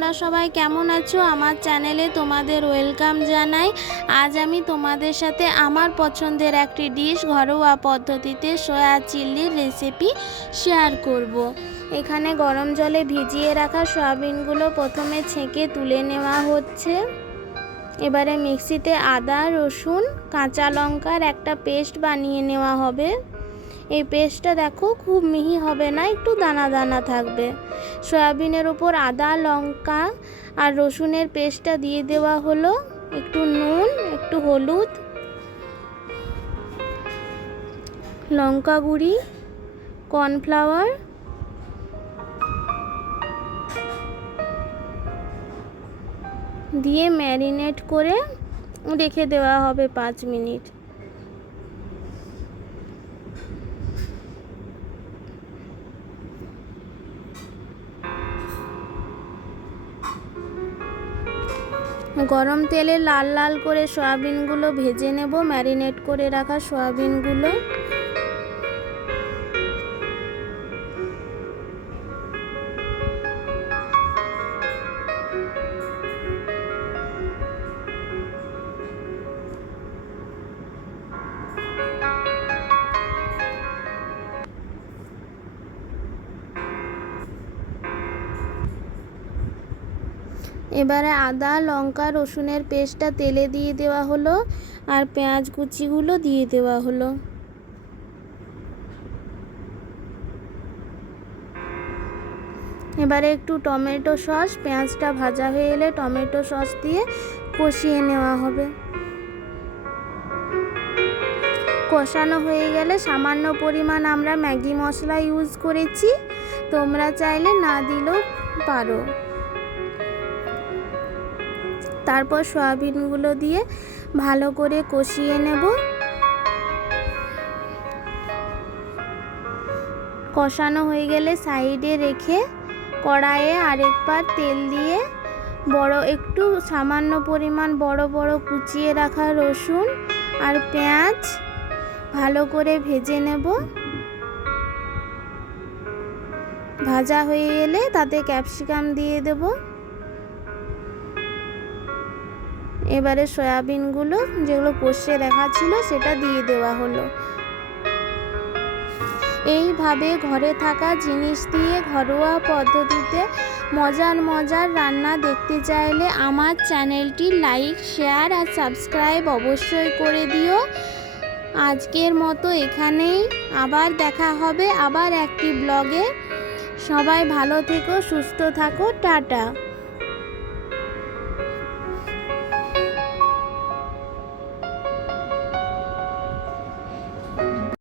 তোমরা সবাই কেমন আছো? আমার চ্যানেলে তোমাদের ওয়েলকাম জানাই। আজ আমি তোমাদের সাথে আমার পছন্দের একটি ডিশ ঘরোয়া পদ্ধতিতে সয়া চিল্লির রেসিপি শেয়ার করব। এখানে গরম জলে ভিজিয়ে রাখা সয়াবিনগুলো প্রথমে ছেঁকে তুলে নেওয়া হচ্ছে। এবারে মিক্সিতে আদা, রসুন, কাঁচা লঙ্কার একটা পেস্ট বানিয়ে নেওয়া হবে। এই পেস্টটা দেখো খুব মিহি হবে না, একটু দানা দানা থাকবে। সয়াবিনের ওপর আদা, লঙ্কা আর রসুনের পেস্টটা দিয়ে দেওয়া হলো। একটু নুন, একটু হলুদ, লঙ্কা গুঁড়ি, কর্নফ্লাওয়ার, দিয়ে ম্যারিনেট করে রেখে দেওয়া হবে 5 মিনিট। গরম তেলে লাল লাল করে সয়াবিনগুলো ভেজে নেব, ম্যারিনেট করে রাখা সয়াবিনগুলো। এবারে আদা, লঙ্কা, রসুনের পেস্টটা তেলে দিয়ে দেওয়া হলো আর পেঁয়াজ কুচিগুলো দিয়ে দেওয়া হলো। এবারে একটু টমেটো সস, পেঁয়াজটা ভাজা হয়ে এলে টমেটো সস দিয়ে কষিয়ে নেওয়া হবে। কষানো হয়ে গেলে সামান্য পরিমাণ আমরা ম্যাগি মশলা ইউজ করেছি, তোমরা চাইলে না দিলেও পারো। তারপর সয়াবিনগুলো দিয়ে ভালো করে কষিয়ে নেব। কষানো হয়ে গেলে সাইডে রেখে কড়াইয়ে আরেকবার তেল দিয়ে একটু সামান্য পরিমাণ বড় বড় কুচিয়ে রাখা রসুন আর পেঁয়াজ ভালো করে ভেজে নেব। ভাজা হয়ে এলে তাতে ক্যাপসিকাম দিয়ে দেব। এবারে সয়াবিনগুলো যেগুলো কষে রাখা ছিল সেটা দিয়ে দেওয়া হলো। এইভাবে ঘরে থাকা জিনিস দিয়ে ঘরোয়া পদ্ধতিতে মজার রান্না দেখতে চাইলে আমার চ্যানেলটি লাইক, শেয়ার আর সাবস্ক্রাইব অবশ্যই করে দিও। আজকের মতো এখানেই, আবার দেখা হবে আবার একটি ব্লগে। সবাই ভালো থেকো, সুস্থ থাকো, টাটা।